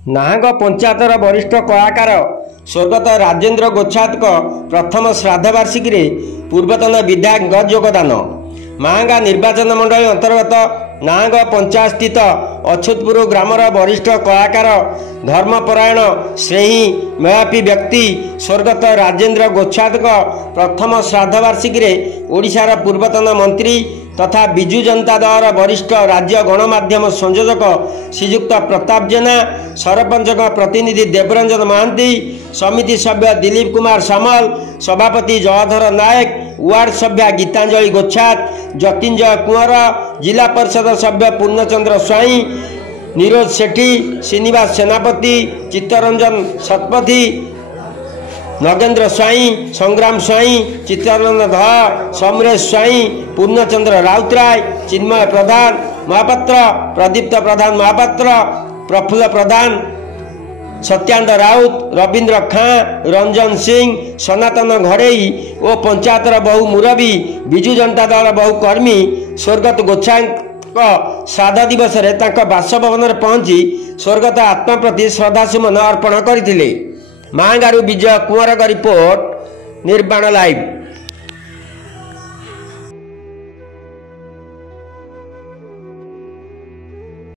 नाहंग पंचायतर वरिष्ठ कलाकार स्वर्गत राजेन्द्र गोच्छाद प्रथम श्राद्ध वार्षिकी पूर्वतन विधायक योगदान। माहांगा निर्वाचन मंडली अंतर्गत नाहंग पंचायत स्थित अछूतपुर ग्रामर वरिष्ठ कलाकार धर्मपरायण स्नेही मेयापी व्यक्ति स्वर्गत राजेन्द्र गोच्छाद प्रथम श्राद्ध वार्षिकी ओडिशार पूर्वतन मंत्री तथा विजु जनता दल वरिष्ठ राज्य गणमाध्यम संयोजक श्रीजुक्त प्रताप जेना, सरपंच प्रतिनिधि देवरंजन महांती, समिति सभ्य दिलीप कुमार सामल, सभापति जयधर नायक, वार्ड सभ्या गीतांजलि गोच्छाद, जतिंजय कुंवर, जिला परिषद सभ्य पूर्णचंद्र स्वाई, निरोज सेठी, श्रीनिवास सेनापति, चित्तरंजन शतपथी, नगेन्द्र स्वाई, संग्राम स्वाई, चित्तानंद धर, समरेश स्वाई, पूर्णचंद्र राउतराय, चिन्मय प्रधान महापात्र, प्रदीप्त प्रधान महापात्र, प्रफुल्ल प्रधान, सत्यानंद राउत, रवींद्र खां, रंजन सिंह, सनातन घड़ई और पंचायतर बहु मुरबी विजु जनता दल बहु कर्मी स्वर्गत गोच्छाद श्राद्ध दिवस बासभवन में पहुंची स्वर्गत आत्मा प्रति श्रद्धासुमन अर्पण करथिले। माहांगारू विजय कुंवर का रिपोर्ट, निर्माण लाइव।